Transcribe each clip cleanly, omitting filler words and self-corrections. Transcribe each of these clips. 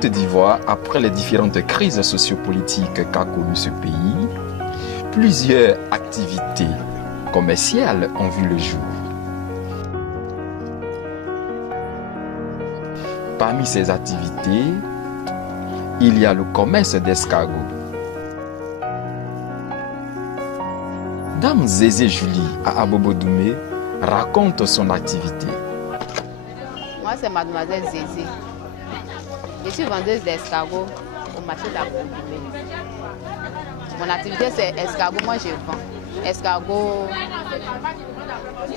Côte d'Ivoire, après les différentes crises sociopolitiques qu'a connues ce pays, plusieurs activités commerciales ont vu le jour. Parmi ces activités, il y a le commerce d'escargots. Dame Zézé Julie à Abobo-Doumé raconte son activité. Moi, c'est mademoiselle Zézé. Je suis vendeuse d'escargots au marché d'Abobo-Doumé. Mon activité, c'est escargots. Moi, je vends escargots,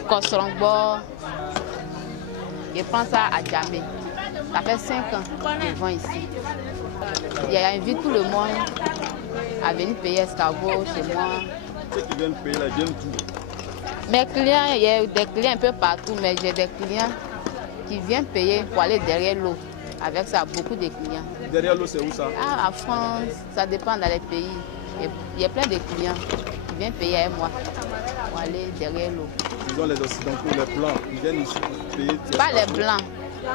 costrongbord. Je prends ça à Djamé. Ça fait 5 ans que je vends ici. J'invite tout le monde à venir payer escargots chez moi. Ceux qui viennent payer là, viennent tout. Mes clients, il y a des clients un peu partout, mais j'ai des clients qui viennent payer pour aller derrière l'eau. Avec ça, beaucoup de clients. Derrière l'eau, c'est où ça? En France, ça dépend dans les pays. Il y a plein de clients qui viennent payer avec moi pour aller derrière l'eau. Disons les Occidentaux, les Blancs, ils viennent ici pour payer. Pas les Blancs.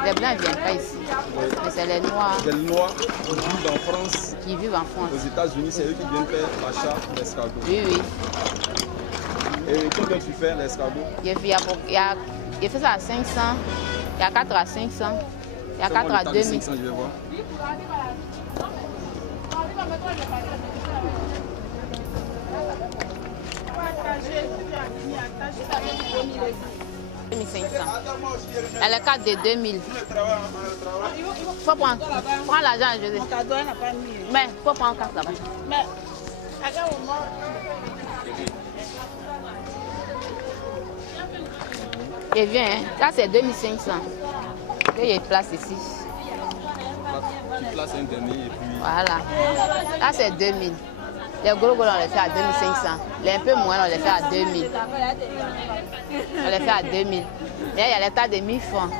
Les Blancs ne viennent pas ici. Oui. Mais c'est les Noirs. Les Noirs qui vivent en France. Qui vivent en France. Aux États-Unis, c'est eux qui viennent faire l'achat d'escargots. Oui, oui. Et combien tu fais l'escargot? J'ai fait ça à 500, il y a 4 à 500, il y a 4 à 2000. 500, je vais voir. Elle est 4 de 2000. Faut prendre. Prends l'argent, José. Mais faut prendre 4 là-bas. Et viens, hein. Ça c'est 2500 que je place ici. Tu places un demi et puis... Voilà. Là c'est 2000. Les gros on les fait à 2500. Les un peu moins, on les fait à 2000. On les fait à 2000. Mais il y a les tas de 1000 francs.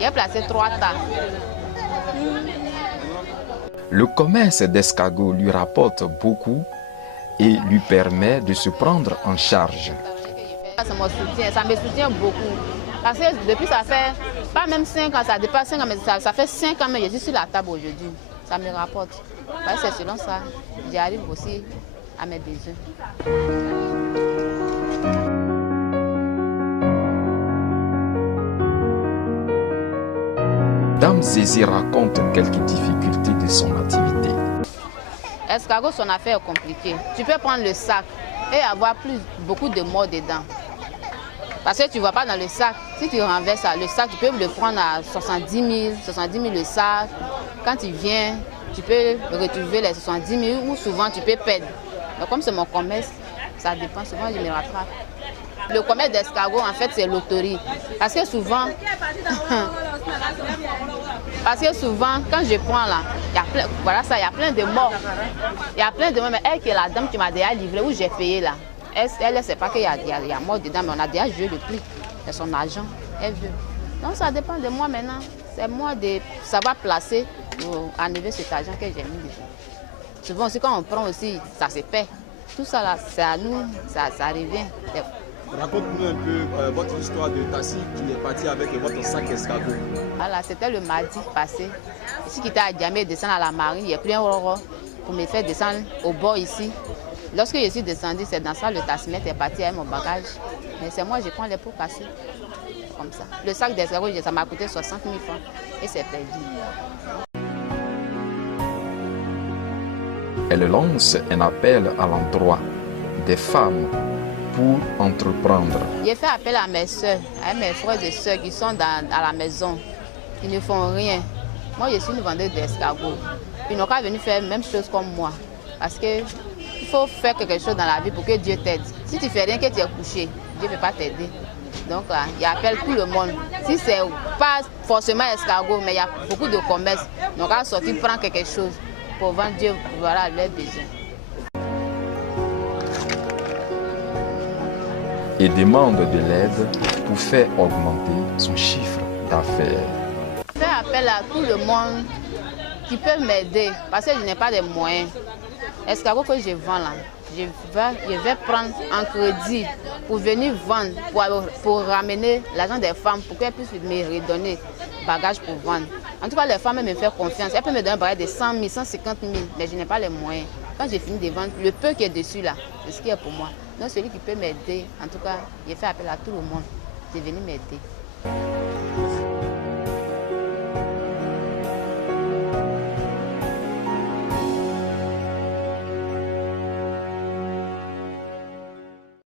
J'ai placé 3 tas. Le commerce d'escargots lui rapporte beaucoup et lui permet de se prendre en charge. Ça me soutient, ça me soutient beaucoup. Parce que depuis ça fait, pas même 5 ans, ça dépasse 5 ans, mais ça fait 5 ans que je suis sur la table aujourd'hui. Ça me rapporte. Parce que c'est selon ça, j'arrive aussi à mes besoins. Dame Zézé raconte quelques difficultés de son activité. Escargot, son affaire est compliquée. Tu peux prendre le sac et avoir beaucoup de morts dedans. Parce que tu ne vois pas dans le sac. Si tu renverses le sac, tu peux le prendre à 70 000 le sac. Quand tu viens, tu peux retrouver les 70 000 ou souvent tu peux perdre. Mais comme c'est mon commerce, ça dépend. Souvent, je me rattrape. Le commerce d'escargot, en fait, c'est loterie. Parce que souvent, quand je prends là, il y a plein de morts. Il y a plein de morts, mais elle qui est la dame qui m'a déjà livré, où j'ai payé là. Elle ne sait pas qu'il y a mort dedans, mais on a déjà joué le prix de son argent. Elle veut. Donc ça dépend de moi maintenant. C'est moi de savoir placer pour enlever cet argent que j'ai mis dedans. Souvent aussi quand on prend aussi, ça se paie. Tout ça là, c'est à nous, ça revient. Raconte-nous un peu votre histoire de taxi qui est parti avec votre sac escargot. Voilà, c'était le mardi passé. Ici qui était à Djamé, descendre à la marine, il n'y a plus un roro pour me faire descendre au bord ici. Lorsque je suis descendu, c'est dans ça le taximètre est parti avec mon bagage. Mais c'est moi, je prends les pots cassés. Comme ça. Le sac d'escargot, ça m'a coûté 60 000 francs et c'est perdu. Elle lance un appel à l'endroit des femmes pour entreprendre. J'ai fait appel à mes soeurs, à mes frères et soeurs qui sont à la maison. Ils ne font rien. Moi, je suis une vendeuse d'escargots. Ils n'ont qu'à venir faire la même chose comme moi. Parce qu'il faut faire quelque chose dans la vie pour que Dieu t'aide. Si tu ne fais rien, que tu es couché, Dieu ne peut pas t'aider. Donc là, il appelle tout le monde. Si ce n'est pas forcément escargot, mais il y a beaucoup de commerce. Donc à sortir, prendre quelque chose pour vendre Dieu, voilà leurs besoins. Et demande de l'aide pour faire augmenter son chiffre d'affaires. Je fais appel à tout le monde qui peut m'aider parce que je n'ai pas de moyens. escargot que je vends là, je vais prendre en crédit pour venir vendre, pour ramener l'argent des femmes, pour qu'elles puissent me redonner bagage pour vendre. En tout cas, les femmes me font confiance. Elles peuvent me donner un bagage de 100 000, 150 000, mais je n'ai pas les moyens. Quand j'ai fini de vendre, le peu qui est dessus là, c'est ce qui est pour moi. Donc celui qui peut m'aider, en tout cas, j'ai fait appel à tout le monde de venir m'aider.